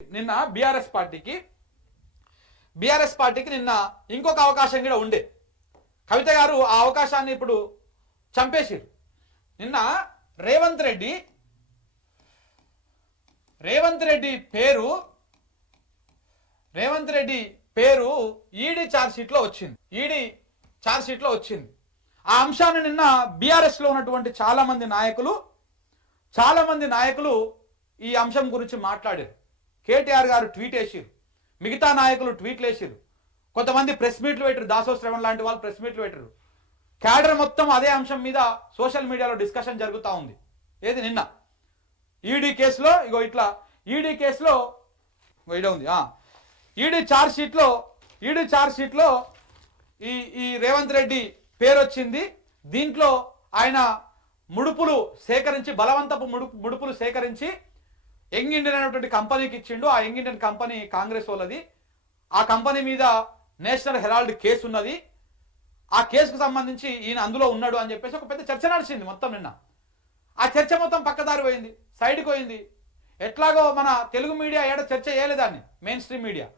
నిన్న బీఆర్ఎస్ పార్టీకి నిన్న ఇంకొక అవకాశం కూడా ఉండే. కవిత గారు ఆ అవకాశాన్ని ఇప్పుడు చంపేసిరు. నిన్న రేవంత్ రెడ్డి పేరు ఈడీ ఛార్జ్షీట్లో వచ్చింది. ఆ అంశాన్ని నిన్న బీఆర్ఎస్ లో ఉన్నటువంటి చాలా మంది నాయకులు ఈ అంశం గురించి మాట్లాడారు. కేటీఆర్ గారు ట్వీట్ వేసిరు, మిగతా నాయకులు ట్వీట్లు వేసిరు, కొంతమంది ప్రెస్ మీట్లు పెట్టారు, దాసో శ్రవణ్ లాంటి వాళ్ళు ప్రెస్ మీట్లు పెట్టారు. క్యాడర్ మొత్తం అదే అంశం మీద సోషల్ మీడియాలో డిస్కషన్ జరుగుతూ ఉంది. ఏది నిన్న ఈడీ కేసులో ఈడీ ఉంది. ఈడీ ఛార్జ్షీట్లో ఈ రేవంత్ రెడ్డి పేరు వచ్చింది. దీంట్లో ఆయన బలవంతపు ముడుపులు సేకరించి యంగ్ ఇండియన్ అనేటువంటి కంపెనీకి ఇచ్చిండు. ఆ యంగ్ ఇండియన్ కంపెనీ కాంగ్రెస్ వాళ్ళది. ఆ కంపెనీ మీద నేషనల్ హెరాల్డ్ కేసు ఉన్నది. ఆ కేసుకు సంబంధించి ఈయన అందులో ఉన్నాడు అని చెప్పేసి ఒక పెద్ద చర్చ నడిచింది మొత్తం నిన్న. ఆ చర్చ మొత్తం పక్కదారి పోయింది, సైడ్కి పోయింది. ఎట్లాగో మన తెలుగు మీడియా ఏడ చర్చ చేయలేదాన్ని, మెయిన్ స్ట్రీమ్ మీడియా.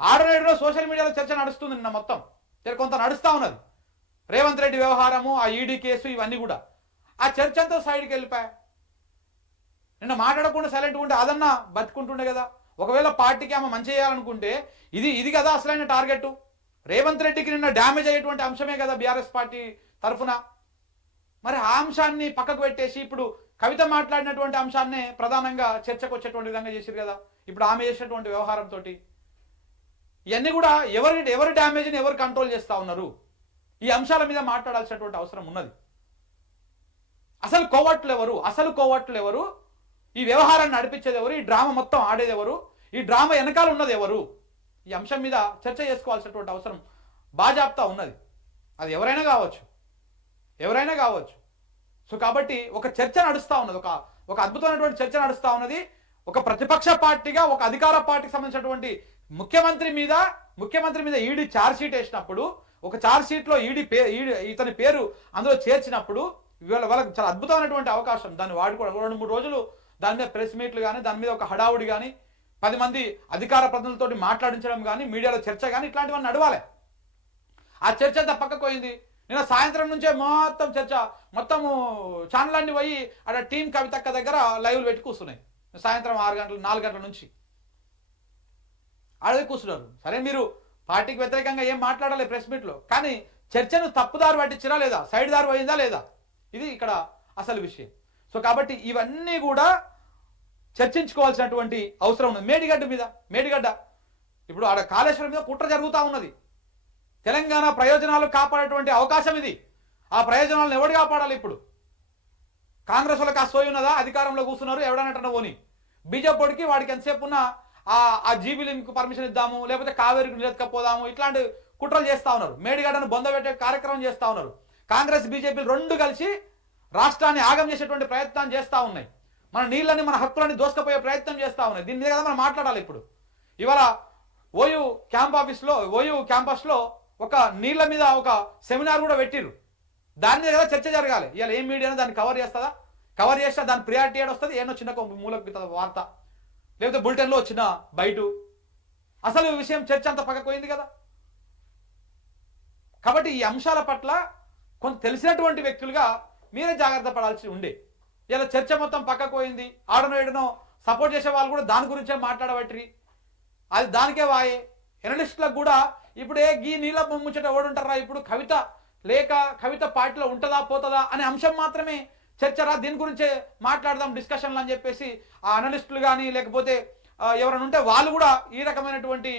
ఆడనేడులో సోషల్ మీడియాలో చర్చ నడుస్తుంది నిన్న మొత్తం, కొంత నడుస్తూ ఉన్నది. రేవంత్ రెడ్డి వ్యవహారము, ఆ ఈడీ కేసు, ఇవన్నీ కూడా ఆ చర్చ అంతా సైడ్కి వెళ్ళిపోయా. నిన్న మాట్లాడకుండా సైలెంట్గా ఉంటే అదన్నా బతుకుంటుండే కదా. ఒకవేళ పార్టీకి ఆమె మంచి చేయాలనుకుంటే ఇది కదా అసలైన టార్గెట్. రేవంత్ రెడ్డికి నిన్న డ్యామేజ్ అయ్యేటువంటి అంశమే కదా బీఆర్ఎస్ పార్టీ తరఫున. మరి ఆ అంశాన్ని పక్కకు పెట్టేసి ఇప్పుడు కవిత మాట్లాడినటువంటి అంశాన్నే ప్రధానంగా చర్చకు వచ్చేటువంటి విధంగా చేశారు కదా. ఇప్పుడు ఆమె చేసినటువంటి వ్యవహారంతో ఇవన్నీ కూడా ఎవరి డ్యామేజ్ని ఎవరు కంట్రోల్ చేస్తూ ఉన్నారు, ఈ అంశాల మీద మాట్లాడాల్సినటువంటి అవసరం ఉన్నది. అసలు కోవట్లు ఎవరు, ఈ వ్యవహారాన్ని నడిపించేది ఎవరు, ఈ డ్రామా మొత్తం ఆడేది ఎవరు, ఈ డ్రామా వెనకాల ఉన్నది ఎవరు, ఈ అంశం మీద చర్చ చేసుకోవాల్సినటువంటి అవసరం బాజాప్తా ఉన్నది. అది ఎవరైనా కావచ్చు. సో కాబట్టి ఒక చర్చ నడుస్తూ ఉన్నది, ఒక అద్భుతమైనటువంటి చర్చ నడుస్తూ ఉన్నది. ఒక ప్రతిపక్ష పార్టీగా ఒక అధికార పార్టీకి సంబంధించినటువంటి ముఖ్యమంత్రి మీద ఈడీ ఛార్జ్షీట్ వేసినప్పుడు, ఒక ఛార్జ్షీట్లో ఇతని పేరు అందులో చేర్చినప్పుడు వాళ్ళకి చాలా అద్భుతమైనటువంటి అవకాశం. దాన్ని వాడుకోవడం 2-3 రోజులు దాని మీద ప్రెస్ మీట్లు కానీ, దాని మీద ఒక హడావుడి కానీ, 10 మంది అధికార ప్రతినిధులతో మాట్లాడించడం కానీ, మీడియాలో చర్చ కానీ, ఇట్లాంటివన్నీ నడవాలి. ఆ చర్చ అంతా పక్కకు పోయింది. నిన్న సాయంత్రం నుంచే మొత్తం చర్చ, మొత్తము ఛానల్ అన్ని పోయి అక్కడ టీం కవితక్క దగ్గర లైవ్లు పెట్టి కూర్చున్నాయి. సాయంత్రం 4 గంటల నుంచి ఆడవి కూర్చున్నారు. సరే, మీరు పార్టీకి వ్యతిరేకంగా ఏం మాట్లాడాలి ప్రెస్ మీట్లో, కానీ చర్చను తప్పుదారి పట్టించినా లేదా, సైడ్ దారి పోయిందా లేదా, ఇది ఇక్కడ అసలు విషయం. సో కాబట్టి ఇవన్నీ కూడా చర్చించుకోవాల్సినటువంటి అవసరం ఉంది. మేడిగడ్డ ఇప్పుడు ఆడ కాళేశ్వరం మీద కుట్ర జరుగుతూ ఉన్నది. తెలంగాణ ప్రయోజనాలు కాపాడేటువంటి అవకాశం ఇది. ఆ ప్రయోజనాలను ఎవడు కాపాడాలి? ఇప్పుడు కాంగ్రెస్ వాళ్ళకి ఆ సోయి ఉన్నదా? అధికారంలో కూర్చున్నారు, ఎవడనటన పోని. బీజేపీకి వాడికి ఎంతసేపు ఉన్నా ఆ జీబీలింకు పర్మిషన్ ఇద్దాము, లేకపోతే కావేరికి నిలెత్తుకపోదాము, ఇట్లాంటి కుట్రలు చేస్తూ ఉన్నారు. మేడిగడ్డను బొందబెట్టే కార్యక్రమం చేస్తూ ఉన్నారు. కాంగ్రెస్ బీజేపీలు రెండు కలిసి రాష్ట్రాన్ని ఆగం చేసేటువంటి ప్రయత్నం చేస్తూ ఉన్నాయి. మన నీళ్ళని, మన హక్కులని దోసుకపోయే ప్రయత్నం చేస్తూ ఉన్నాయి. దీని మీద కదా మనం మాట్లాడాలి. ఇప్పుడు ఇవాళ ఓయూ క్యాంపస్లో ఒక నీళ్ళ మీద ఒక సెమినార్ కూడా పెట్టిరు. దాని మీద కదా చర్చ జరగాలి. ఇవాళ ఏం మీడియాను దాన్ని కవర్ చేస్తుందా? కవర్ చేస్తే దాని ప్రియారిటీ ఏడొస్తుంది? ఏమో చిన్న మూలకు వార్త, లేకపోతే బులెటిన్లో వచ్చిన బయట అసలు విషయం చర్చ అంతా పక్కకు పోయింది కదా. కాబట్టి ఈ అంశాల పట్ల కొంత తెలిసినటువంటి వ్యక్తులుగా మీరే జాగ్రత్త పడాల్సి ఉండే. ఇలా చర్చ మొత్తం పక్కకు పోయింది. ఆడనో ఏడనో సపోర్ట్ చేసే వాళ్ళు కూడా దాని గురించే మాట్లాడబట్టి అది దానికే వాయే. ఎనలిస్టులకు కూడా ఇప్పుడు గీ నీళ్ళ ముచ్చట ఓడుంటారా, ఇప్పుడు కవిత పార్టీలో ఉంటుందా పోతుందా అనే అంశం మాత్రమే చర్చరా, దీని గురించే మాట్లాడదాం డిస్కషన్లు అని చెప్పేసి ఆ అనలిస్టులు కానీ లేకపోతే ఎవరైనా ఉంటే వాళ్ళు కూడా ఈ రకమైనటువంటి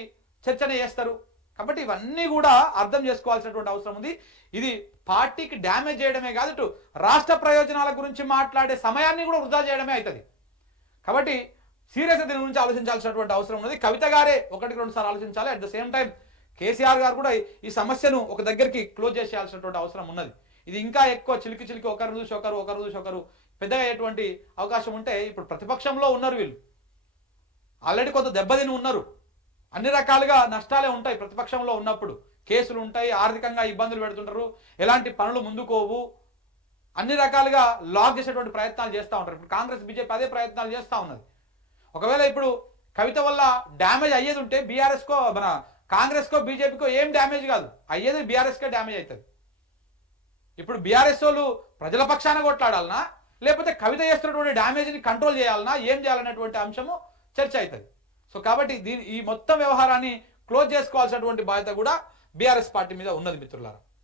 చర్చనే చేస్తారు. కాబట్టి ఇవన్నీ కూడా అర్థం చేసుకోవాల్సినటువంటి అవసరం ఉంది. ఇది పార్టీకి డ్యామేజ్ చేయడమే కాదు, ఇటు రాష్ట్ర ప్రయోజనాల గురించి మాట్లాడే సమయాన్ని కూడా వృధా చేయడమే అవుతుంది. కాబట్టి సీరియస్గా దీని గురించి ఆలోచించాల్సినటువంటి అవసరం ఉన్నది. కవిత గారే 1-2 సార్లు ఆలోచించాలి. At the same time KCR గారు కూడా ఈ సమస్యను ఒక దగ్గరికి క్లోజ్ చేసేయాల్సినటువంటి అవసరం ఉన్నది. ఇది ఇంకా ఎక్కువ చిలికి ఒకరు చూసి ఒకరు పెద్దగా అయ్యేటువంటి అవకాశం ఉంటే, ఇప్పుడు ప్రతిపక్షంలో ఉన్నారు వీళ్ళు, ఆల్రెడీ కొంత దెబ్బతిని ఉన్నారు. అన్ని రకాలుగా నష్టాలే ఉంటాయి ప్రతిపక్షంలో ఉన్నప్పుడు. కేసులు ఉంటాయి, ఆర్థికంగా ఇబ్బందులు పెడుతుంటారు, ఎలాంటి పనులు ముందుకోవు, అన్ని రకాలుగా లాక్ చేసేటువంటి ప్రయత్నాలు చేస్తూ ఉంటారు. ఇప్పుడు కాంగ్రెస్ బీజేపీ అదే ప్రయత్నాలు చేస్తూ ఉన్నది. ఒకవేళ ఇప్పుడు కవిత వల్ల డ్యామేజ్ అయ్యేది ఉంటే బీఆర్ఎస్కో మన కాంగ్రెస్కో బీజేపీకో ఏం డ్యామేజ్ కాదు, అయ్యేది బీఆర్ఎస్కే డ్యామేజ్ అవుతుంది. ఇప్పుడు బీఆర్ఎస్ వాళ్ళు ప్రజల పక్షాన కొట్లాడాలనా లేకపోతే కవిత చేస్తున్నటువంటి డ్యామేజ్ని కంట్రోల్ చేయాలనా ఏం చేయాలనేటువంటి అంశము చర్చ అవుతుంది. సో కాబట్టి ఈ మొత్తం వ్యవహారాన్ని క్లోజ్ చేసుకోవాల్సినటువంటి బాధ్యత కూడా బీఆర్ఎస్ పార్టీ మీద ఉన్నది మిత్రులారా.